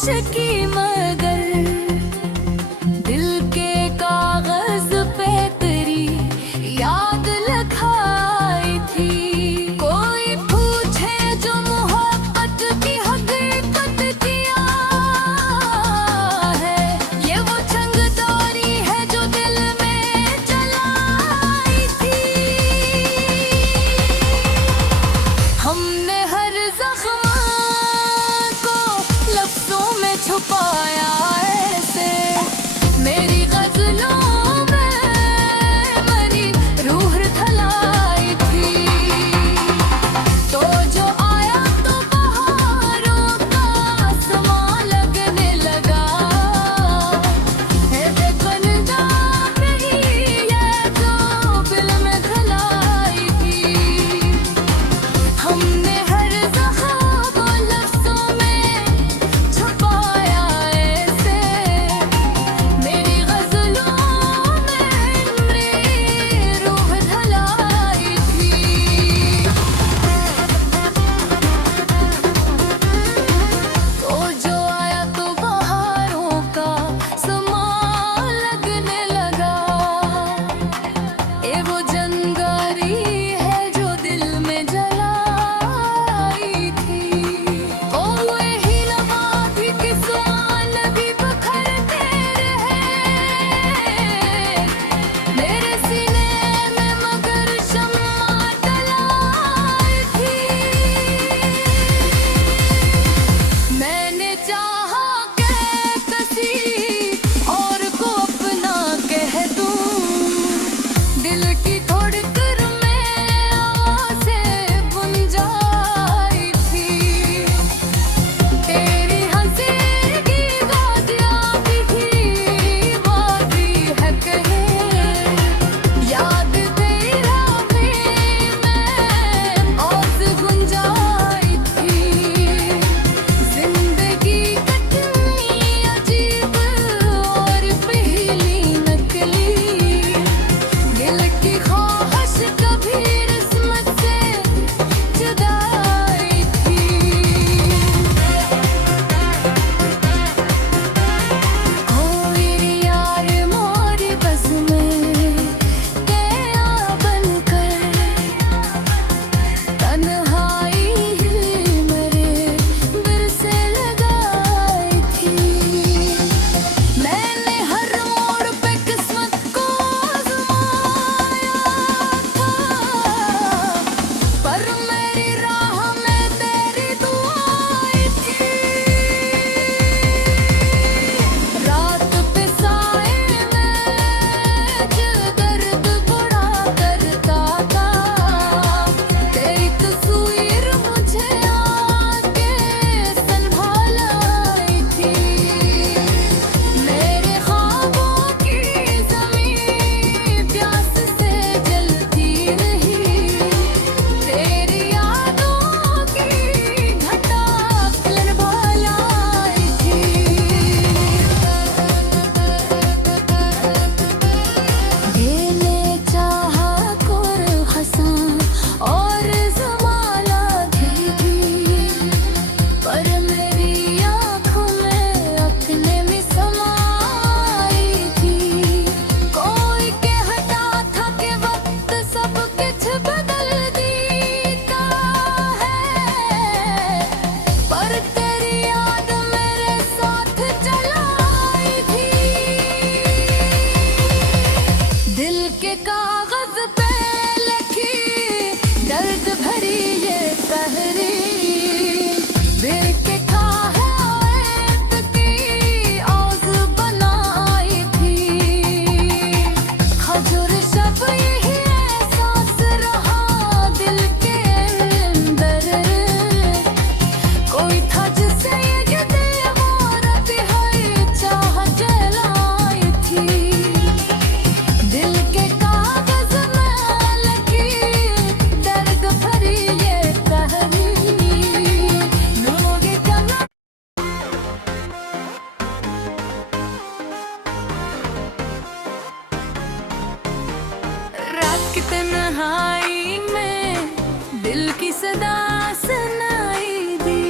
कोशिश की मगर दिल के कागज पे तेरी याद लिखाई थी। कोई पूछे जो मोहब्बत की हकीकत किया है, ये वो चंगदारी है जो दिल में जलाई थी। हमने हर जख्म को लफ्जों में छुपाया ऐसे, मेरी गजलों में मरी रूह थलाई थी। तो जो आया तो बहारों का समा लगने लगा, है बेपरदा नहीं ये जो दिल में खलाई थी। हमने हर जख्म को लफ्जों में छुपाया ऐसे, मेरी गजलों में मेरी रूह ढलाई थी। तो जो आया तो बहारों का समा लगने लगा, ये वो जंगारी है जो दिल में जलाई थी। ओ यही लम्हा भी कि सवाल भी बखरते रहे मेरे सीने में, मगर शम्मा जलाई थी। मैंने चाहा कि किसी और को अपना कह दूं, दिल की धड़कन में आवाज़ें बुंजाई थी। तेरी हंसी की वादियाँ भी वादी है कहे, याद तेरा में मैं औज़ गुंजाई थी। जिंदगी कटनी अजीब और पहली नकली, दिल की ख्वाहिश कभी किस्मत से जुदाई थी। कोई यार मोरी बस में गया बनकर, तन्हाई ही मेरे दिल से लगाई थी। मैंने हर मोड़ पे किस्मत को आजमाया था, पर मेरी राह में तेरी दुआएं थी। रात पे साए में जो दर्द बड़ा करता था, तेरी तस्वीर मुझे आके संभालाई थी। मेरे ख्वाबों की ज़मीं प्यास से जलती रही, तेरी यादों की घटा लरभलाई थी। मैंने चाहा कुर हंसा और ज़माना भी, पर मेरी आँखों में अपने में समाई थी। कोई कहता था कि वक्त सब कुछ बदल देता है, पर तेरी याद मेरे साथ चलाई थी। दिल के कागज पे लिखी दर्द भरी ये तहरीर, दिल के काहे औरत की औज़ बनाई थी। खजूर शब यही एहसास रहा दिल के अंदर, कोई था जिसे ये दिल औरत है चाह जलाई थी। दिल के कागज में लिखी दर्द भरी ये तहरीर, लोग कलम रात की तन्हाई में दिल की सदा सुनाई दी।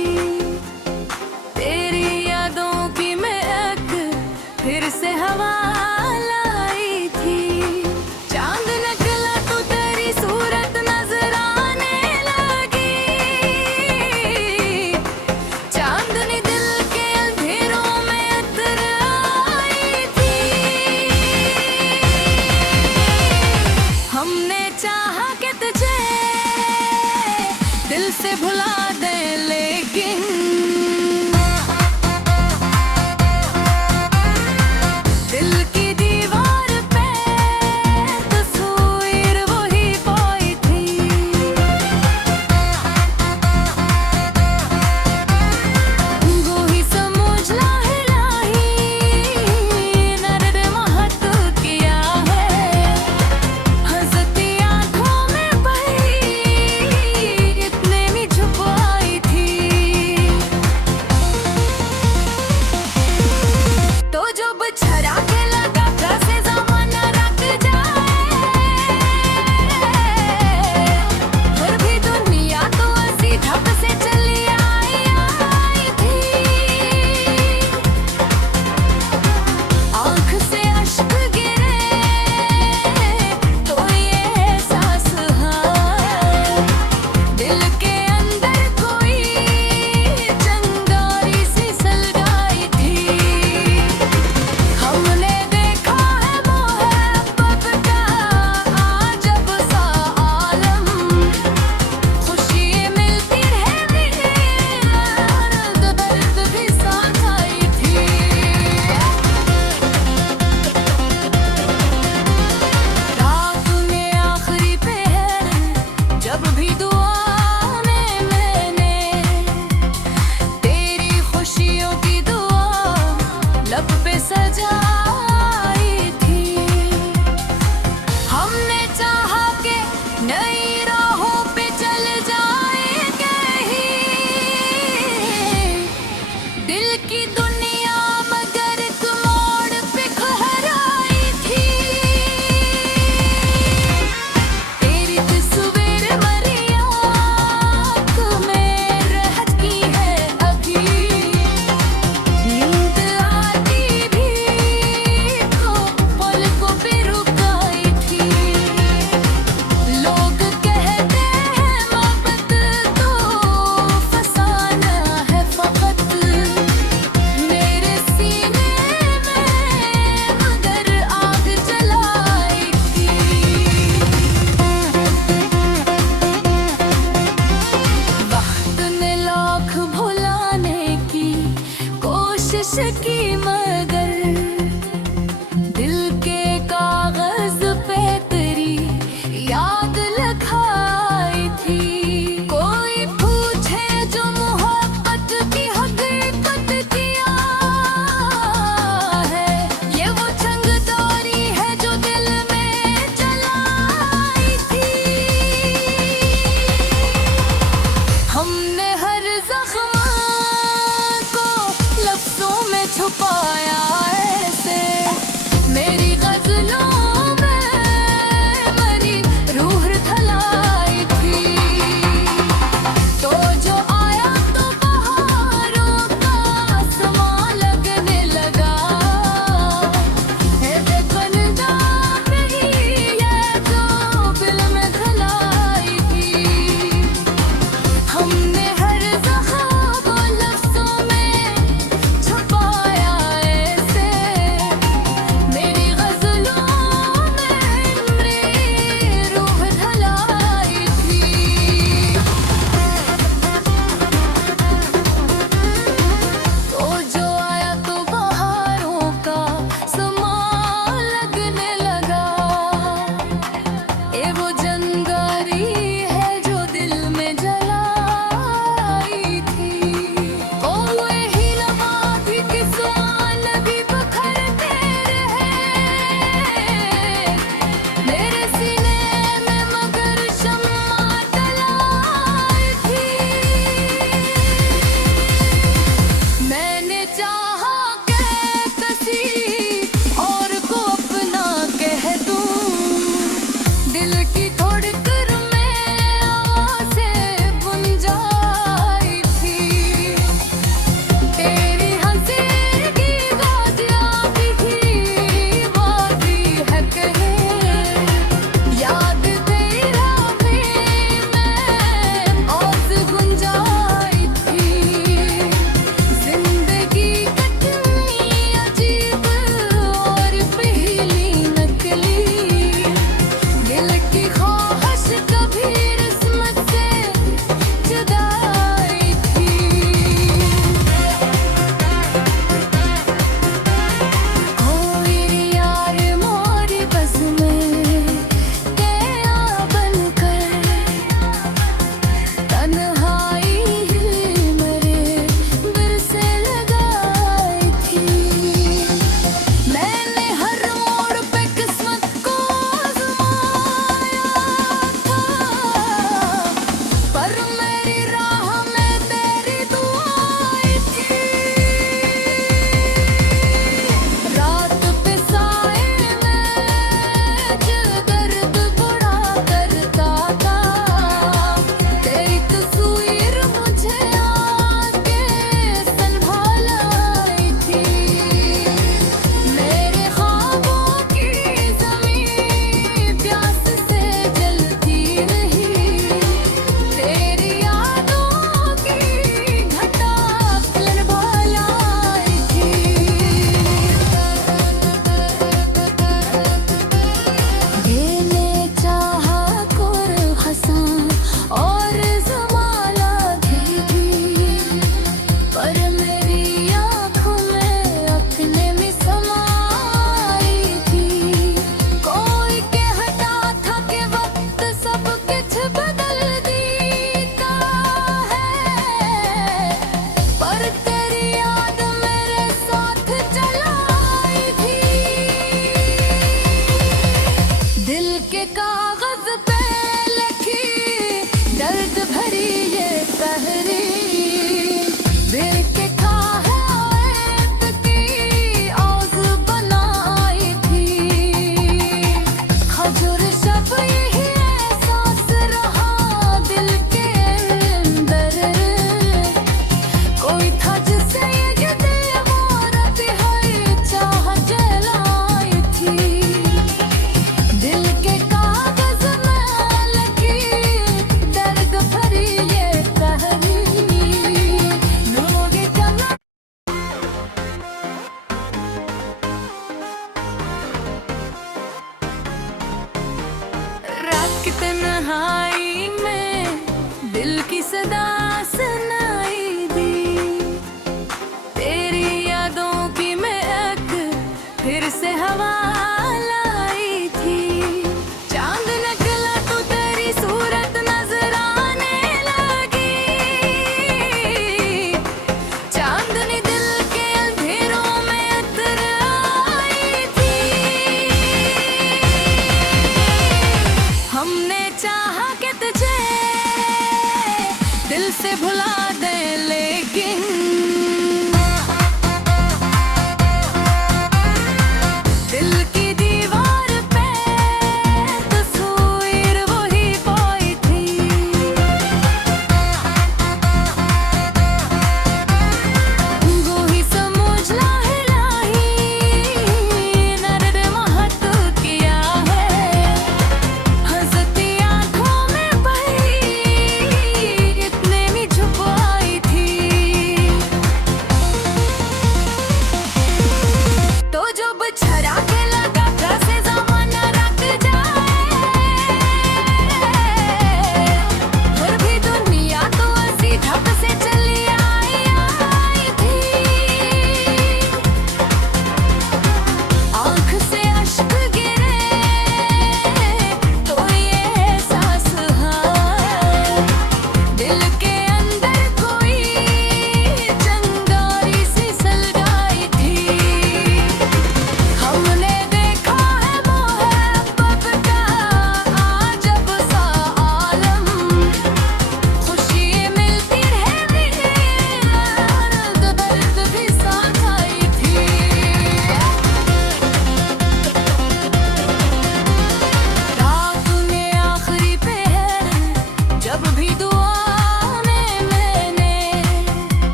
कोशिश की मगर दिल के कागज पे तेरी याद लिखाई थी। कोई पूछे जो मोहब्बत की हकीकत किया है, ये वो चंगदोरी है जो दिल में जलाई थी। हमने हर जख्म को लफ्जों में छुपाया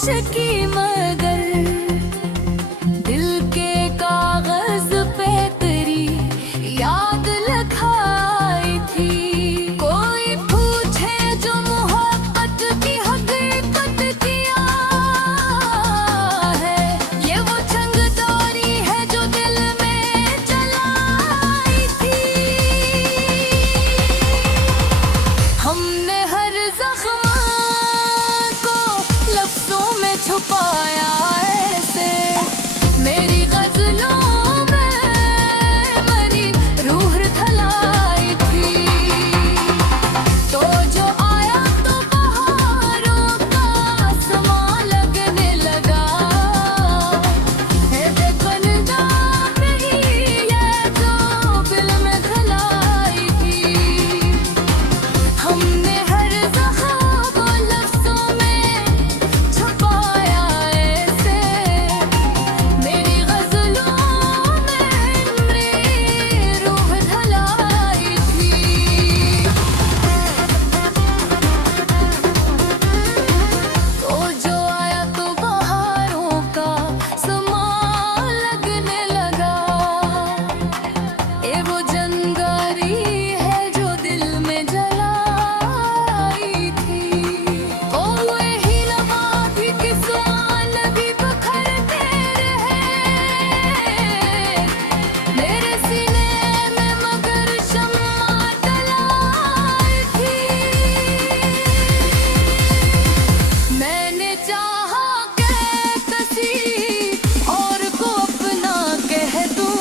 कोशिश की मगर दिल के कागज पे तेरी याद लिखाई थी। कोई पूछे जो मोहब्बत की हकीकत किया है, ये वो चंगदौरी है जो दिल में जलाई थी। हमने हर जख्म को लफ्जों में छुपाया ऐसे, मेरी गजलों में मरी रूह ढलाई थी। तो जो आया तो बहारों का समा लगने लगा, है बेपरदा नहीं ये जो दिल में खलाई थी। हमने हर जख्म को लफ्जों में छुपाया ऐसे, मेरी गजलों में मेरी रूह ढलाई थी। तो जो आया तो बहारों का समा लगने लगा, ये वो जंगारी है जो दिल में जलाई थी। ओ वही लम्हा भी किसान भी बखरते रहे मेरे सीने में, मगर शम्मा जलाई थी। मैंने चाहा कि किसी और को अपना कह दूं,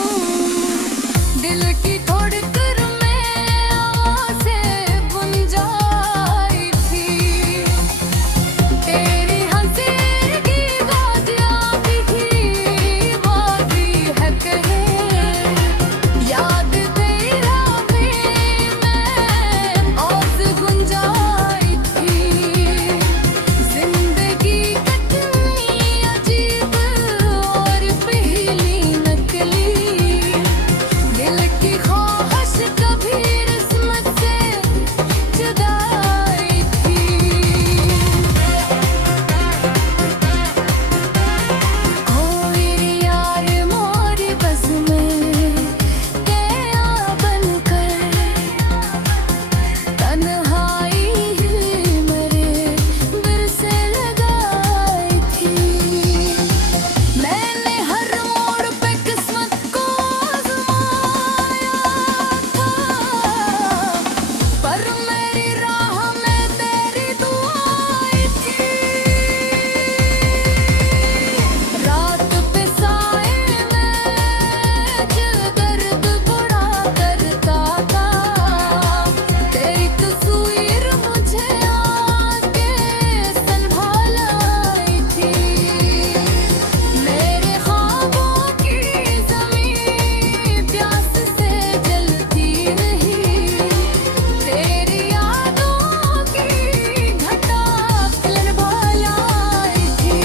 दिल की धड़कन में आवाज़ें बुंजाई थी। तेरी हंसी की वादियाँ भी वादी है कहे, याद तेरा में मैं औज़ गुंजाई थी। जिंदगी कितनी अजीब और पहली नकली, दिल की ख्वाहिश कभी किस्मत से जुदाई थी। कोई यार मोरी बज़ में गया बनकर, तन्हाई ही मेरे दिल से लगाई थी। मैंने हर मोड़ पे किस्मत को आज़माया था, पर मेरी राह में तेरी दुआएं थी। रात पे साए में जो दर्द बड़ा करता था, तेरी तस्वीर मुझे आके संभालाई थी। मेरे ख्वाबों की ज़मीं प्यास से जलती रही, तेरी यादों की घटा लरबालाई थी।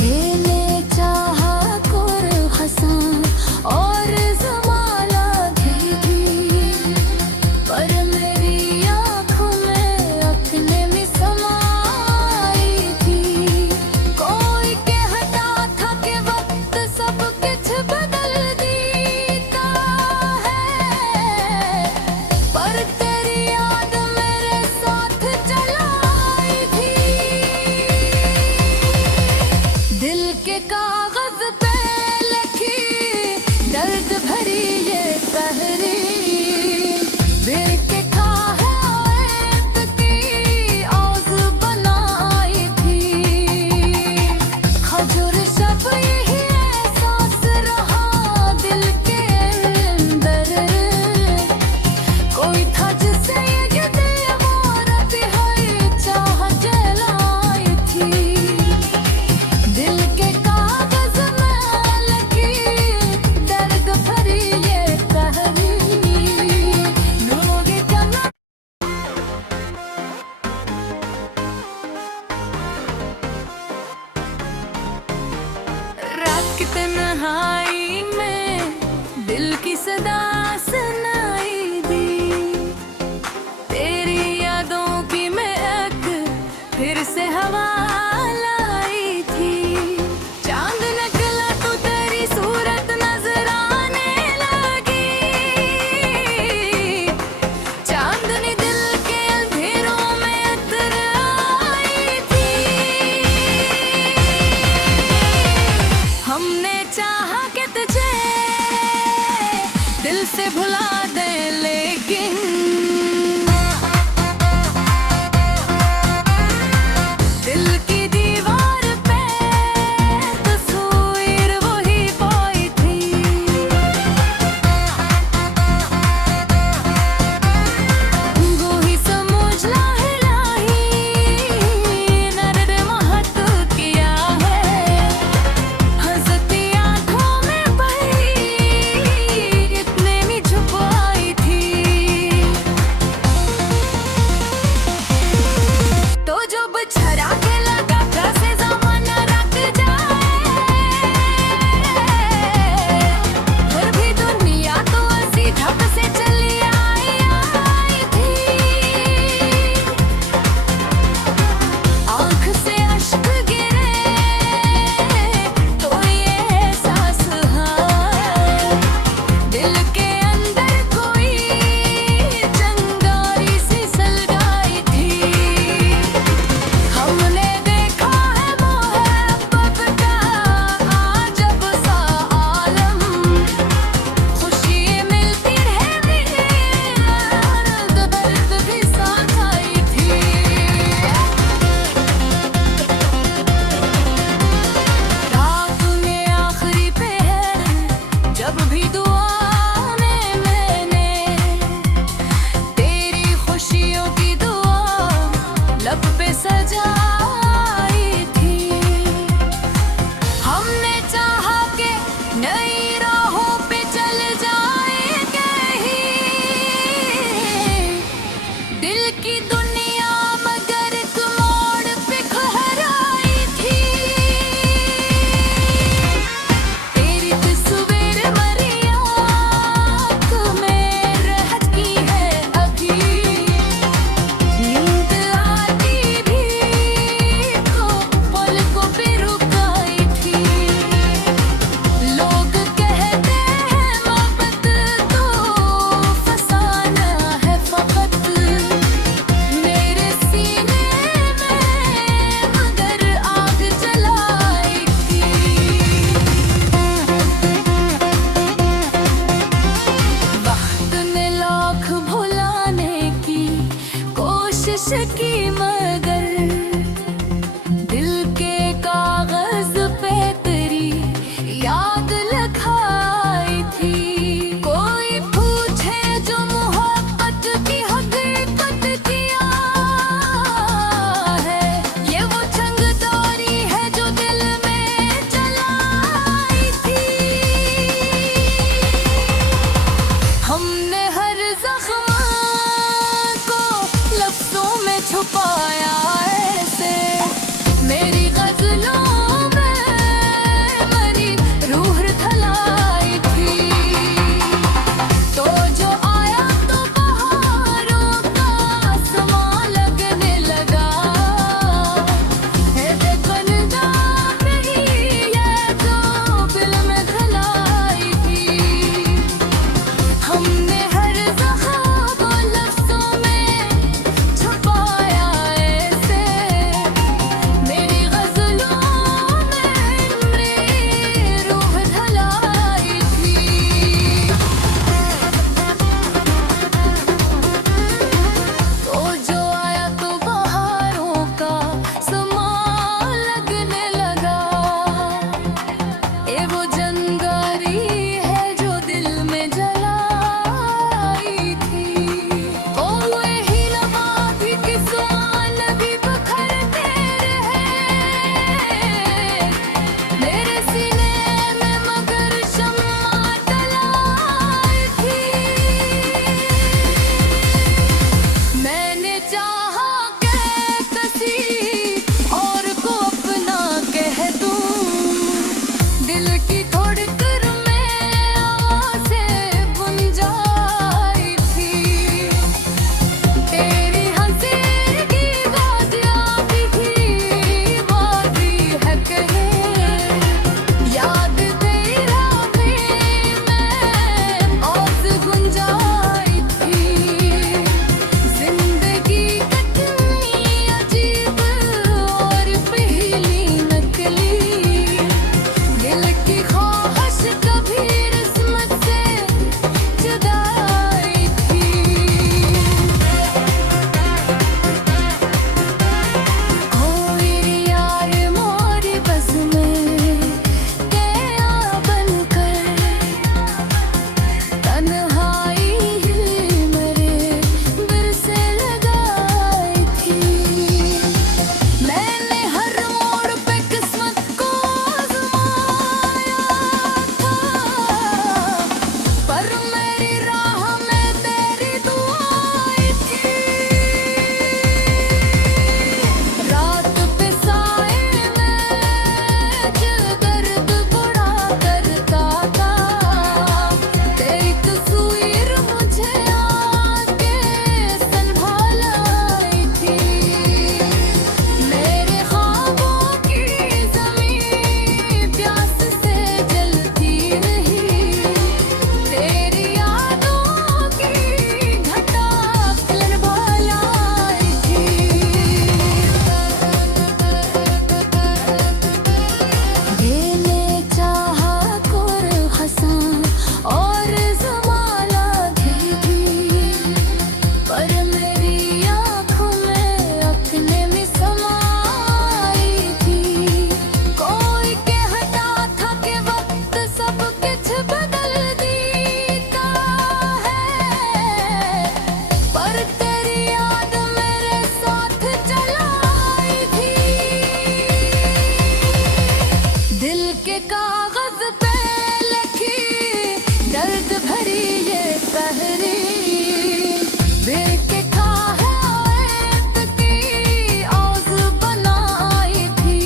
मैंने चाहा कुर हंसा और ज़माना घेरी, पर मेरी आँखों में अपने में समाई थी। कोई कहता था कि वक्त सब कुछ बदल देता है, पर तेरी याद मेरे साथ चलाई थी। दिल के कागज पे लिखी दर्द भरी ये तहरीर, दिल के काहे औरत की औज़ बनाई थी। खजूर शब यही एहसास रहा दिल के अंदर, कोई था जिसे ये दीवार है चाह जलाई थी। दिल के कागज में लिखी दर्द भरी ये तहरीर, लोगे जना रात की तन्हाई में दिल की सदा सुनाई दी। कोशिश की मगर दिल के कागज पे तेरी याद लिखाई थी। कोई पूछे जो मोहब्बत की हकीकत किया है, ये वो चंगदौरी है जो दिल में जलाई थी। हमने हर जख्म को लफ्जों में छुपाया ऐसे, मेरी गजलों में मरी रूह ढलाई थी। तो जो आया तो बहारों का समा लगने लगा, है बेपरदा मेरी ये जो दिल में ढलाई थी। हमने हर जख्म को लफ्जों में छुपाया ऐसे, मेरी गजलों में मेरी रूह ढलाई थी। तो जो आया तो बहारों का समा लगने लगा, ये वो जंगारी है जो दिल में जलाई थी। ओ यही लम्हा भी किसान भी बखरते रहे, मेरे सीने में मगर शम्मा जलाई थी। मैंने चाहा कि किसी और को अपना कह दूं, दिल की धड़कन में आवाज़ें बुंजाई थी। तेरी हंसी की वादियाँ भी वादी है कहे, याद तेरा में मैं औज़ गुंजाई थी। जिंदगी कितनी अजीब और पहली नकली, दिल की ख्वाहिश कभी किस्मत से जुदाई थी। कोई यार मोरी बस में गया बनकर, तन्हाई ही मेरे दिल से लगाई थी। मैंने हर मोड़ पे किस्मत को आजमाया था, पर मेरी राह में तेरी दुआएं थी। रात पे साए में जो दर्द बड़ा करता था, तेरी तस्वीर मुझे आके संभालाई थी। मेरे ख्वाबों की ज़मीं प्यास से जलती रही, तेरी यादों की घटा लरबालाई थी। मैंने चाहा कुर हंसा और ज़माना घेगी, पर मेरी आँखों में अपने में समाई थी। कोई कहता था कि वक्त सब कुछ बदल देता है, पर तेरी याद मेरे साथ चलाई थी। दिल के कागज पे लिखी दर्द भरी ये तहरीर, बेके खाए औरत की औज़ बनाई थी।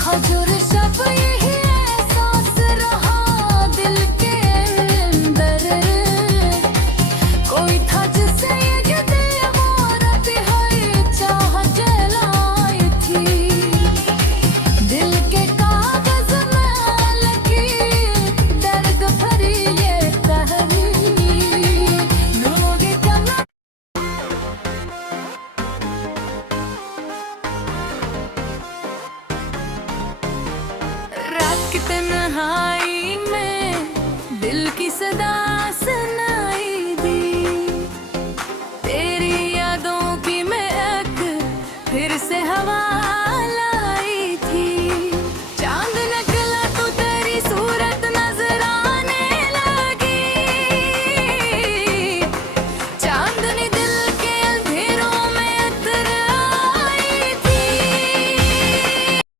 खजूर शब यही एहसास रहा दिल के अंदर, कोई था जिसे ये दीवार है चाह जलाई थी। दिल के कागज में लिखी दर्द भरी ये तहरीर, लोग कलम रात की तन्हाई में दिल की सदा सुनाई दी, तेरी यादों फिर से हवा